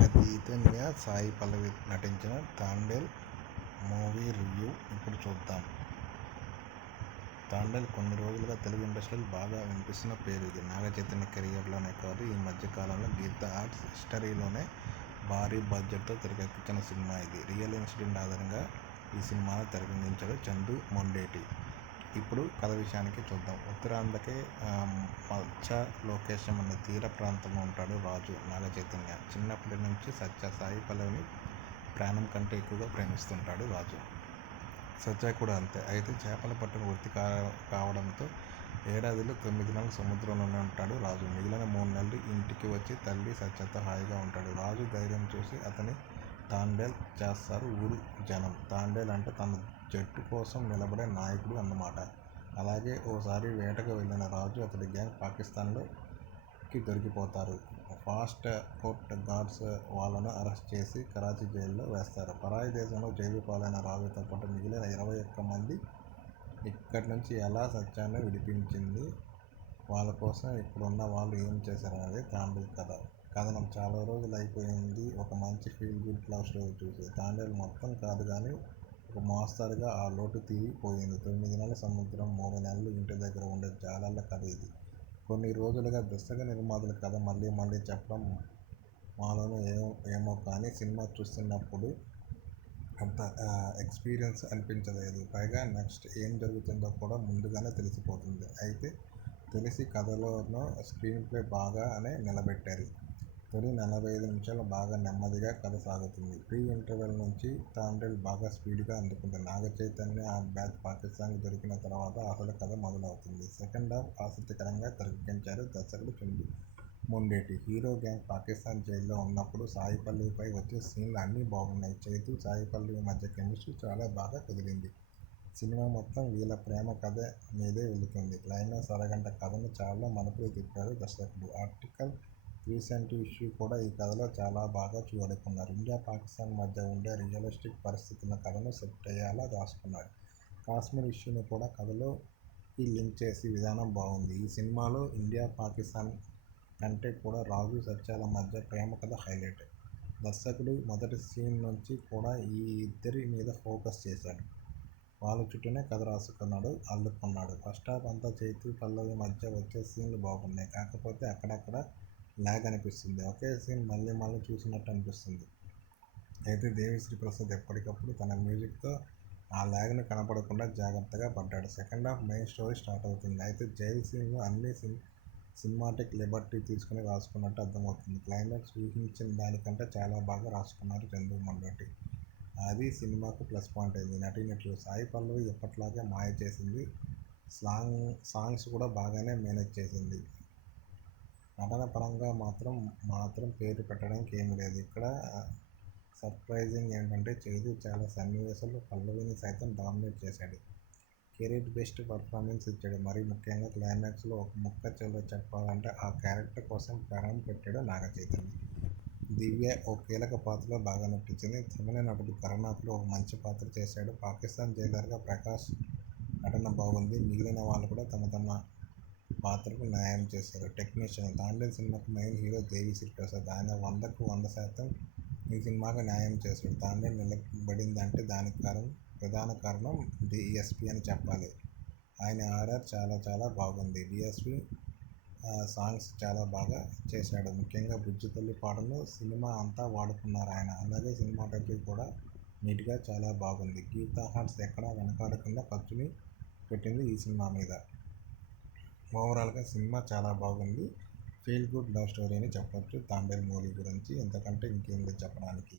నాగ సాయి పల్లవి నటించిన Thandel movie review ఇప్పుడు చూద్దాం. తాండేల్ కొన్ని రోజులుగా తెలుగు ఇండస్ట్రీలో బాగా వినిపిస్తున్న పేరు ఇది. నాగ చైతన్య కెరియర్లోనే కాదు ఈ మధ్యకాలంలో గీత ఆర్ట్స్ హిస్టరీలోనే భారీ బడ్జెట్తో తెరకెక్కించిన సినిమా ఇది. రియల్ ఇన్సిడెంట్ ఆధారంగా ఈ సినిమాను తెరకెక్కించాడు చందు మొండేటి. ఇప్పుడు కథ విషయానికి చూద్దాం. ఉత్తరాంధ్రకే మచ్చ లోకేశం అనే తీర ప్రాంతంలో ఉంటాడు రాజు నాగ చైతన్య చిన్నప్పటి నుంచి సత్య సాయి పల్లవిని ప్రాణం కంటే ఎక్కువగా ప్రేమిస్తుంటాడు రాజు. సత్య కూడా అంతే. అయితే చేపల పట్టిన వృత్తి కా కావడంతో ఏడాదిలో తొమ్మిది నెలలు సముద్రంలోనే ఉంటాడు రాజు. మిగిలిన మూడు నెలలు ఇంటికి వచ్చి తల్లి సత్యతో హాయిగా ఉంటాడు. రాజు ధైర్యం చూసి అతని తాండేల్ చేస్తారు. ఊరు జనం. తాండేల్ అంటే తన జట్టు కోసం నిలబడే నాయకుడు అన్నమాట. అలాగే ఓసారి వేటకు వెళ్ళిన రాజు అతడి గ్యాంగ్ పాకిస్తాన్లోకి దొరికిపోతారు. ఫాస్ట్ కోర్ట్ గార్డ్స్ వాళ్ళను అరెస్ట్ చేసి కరాచీ జైల్లో వేస్తారు. పరాయి దేశంలో జైలు పాలైన రాజుతో పాటు మిగిలిన ఇరవై ఒక్క మంది ఇక్కడి నుంచి ఎలా సత్యాన్ని విడిపించింది? వాళ్ళ కోసం ఇప్పుడున్న వాళ్ళు ఏం చేశారనేది తాండేల్ కథ. కథనం చాలా రోజులు అయిపోయింది. ఒక మంచి ఫీల్ గుడ్ లవ్ స్టోరీ చూసి తాండేల్ మొత్తం కాదు కానీ ఒక మోస్తరుగా ఆ లోటు తీరిపోయింది. తొమ్మిది నెలల సముద్రం మూడు నెలలు ఇంటి దగ్గర ఉండే జాలర్ల కథ ఇది. కొన్ని రోజులుగా దర్శక నిర్మాతల కథ మళ్ళీ మళ్ళీ చెప్పడం మాలోనూ ఏమో ఏమో కానీ సినిమా చూస్తున్నప్పుడు అంత ఎక్స్పీరియన్స్ అనిపించలేదు. పైగా నెక్స్ట్ ఏం జరుగుతుందో కూడా ముందుగానే తెలిసిపోతుంది. అయితే తెలిసి కథలోనో స్క్రీన్ ప్లే బాగానే నిలబెట్టారు. తొలి నలభై ఐదు నిమిషాలు బాగా నెమ్మదిగా కథ సాగుతుంది. ప్రీ ఇంటర్వెల్ నుంచి తాండేల్ బాగా స్పీడ్గా అందుకుంటుంది నాగ చైతన్య ఆ బ్యాచ్ పాకిస్తాన్కి దొరికిన తర్వాత అసలు కథ మొదలవుతుంది. సెకండ్ హాఫ్ ఆసక్తికరంగా తెరకెక్కించారు దర్శకుడు చుండి మొండేటి. హీరో గ్యాంగ్ పాకిస్తాన్ జైల్లో ఉన్నప్పుడు సాయిపల్లిపై వచ్చే సీన్లు అన్నీ బాగున్నాయి. చైతు సాయిపల్లి మధ్య కెమిస్ట్రీ చాలా బాగా కుదిరింది. సినిమా మొత్తం వీళ్ళ ప్రేమ కథ మీదే వెళుతుంది. క్లైమాక్స్ అరగంట కథను చాలా మలుపులు తిప్పారు దర్శకుడు. ఆర్టికల్ రీసెంట్ ఇష్యూ కూడా ఈ కథలో చాలా బాగా చూడకున్నారు. ఇండియా పాకిస్తాన్ మధ్య ఉండే రియలిస్టిక్ పరిస్థితుల కథను సెట్ అయ్యేలా రాసుకున్నాడు. కాశ్మీర్ ఇష్యూని కూడా కథలో లింక్ చేసే విధానం బాగుంది. ఈ సినిమాలో ఇండియా పాకిస్తాన్ కంటే కూడా రాజు సత్యాల మధ్య ప్రేమ కథ హైలైట్. దర్శకుడు మొదటి సీన్ నుంచి కూడా ఈ ఇద్దరి మీద ఫోకస్ చేశాడు. వాళ్ళ చుట్టూనే కథ రాసుకున్నాడు అల్లుకున్నాడు. ఫస్ట్ హాఫ్ అంతా చేతి పల్లవి మధ్య వచ్చే సీన్లు బాగున్నాయి. కాకపోతే అక్కడక్కడ ల్యాగ్ అనిపిస్తుంది. ఒకే సీన్ మళ్ళీ మళ్ళీ చూసినట్టు అనిపిస్తుంది. అయితే దేవిశ్రీ ప్రసాద్ ఎప్పటికప్పుడు తన మ్యూజిక్తో ఆ ల్యాగ్ను కనపడకుండా జాగ్రత్తగా పడ్డాడు. Second half main story start అవుతుంది. అయితే జైల్ సీన్లు అన్ని సిన్ సినిమాటిక్ లిబర్టీ తీసుకుని రాసుకున్నట్టు అర్థమవుతుంది. క్లైమాక్స్ ఊహించిన దానికంటే చాలా బాగా రాసుకున్నారు చందు మొండటి. అది సినిమాకు ప్లస్ పాయింట్ అయింది. నటీనటులు సాయి పల్లవి ఎప్పట్లాగే మాయ చేసింది. స్లాంగ్ సాంగ్స్ కూడా బాగానే మేనేజ్ చేసింది. నటన పరంగా మాత్రం మాత్రం పేరు పెట్టడానికి ఏమీ లేదు. ఇక్కడ సర్ప్రైజింగ్ ఏంటంటే చైతూ చాలా సన్నివేశాలు పల్లవిని సైతం డామినేట్ చేశాడు. కెరీర్ బెస్ట్ పర్ఫార్మెన్స్ ఇచ్చాడు. మరీ ముఖ్యంగా క్లైమాక్స్లో ఒక ముక్క చెల్లో చెప్పాలంటే ఆ క్యారెక్టర్ కోసం ప్రాణం పెట్టాడు నాగ చైతన్య దివ్య ఓ కీలక పాత్రలో బాగా నటించింది. తమిళ నటుడు కరణాథ్లో ఒక మంచి పాత్ర చేశాడు. పాకిస్తాన్ జైలర్గా ప్రకాష్ నటన బాగుంది. మిగిలిన వాళ్ళు కూడా తమ తమ పాత్రకు న్యాయం చేశారు. టెక్నీషియన్ తాండేల్ సినిమాకు మెయిన్ హీరో దేవి ప్రసాద్ ఆయన వందకు వంద శాతం ఈ సినిమాకు న్యాయం చేశాడు. తాండేల్ నిలబడిందంటే దానికి కారణం ప్రధాన కారణం డిఎస్పి అని చెప్పాలి. ఆయన ఆర్ఆర్ చాలా చాలా బాగుంది. డిఎస్పి సాంగ్స్ చాలా బాగా చేశాడు. ముఖ్యంగా బుజ్జి తల్లి పాటలు సినిమా అంతా వాడుకున్నారు ఆయన. అలాగే సినిమాటోగ్రఫీ కూడా నీట్గా చాలా బాగుంది. గీతా హార్ట్స్ ఎక్కడా వెనకాడకుండా ఖర్చుని పెట్టింది ఈ సినిమా మీద. ఓవరాల్గా సినిమా చాలా బాగుంది. ఫీల్ గుడ్ లవ్ స్టోరీ అని చెప్పొచ్చు. తాండేల్ మూవీ గురించి. ఎంతకంటే ఇంకేం లేదు చెప్పడానికి?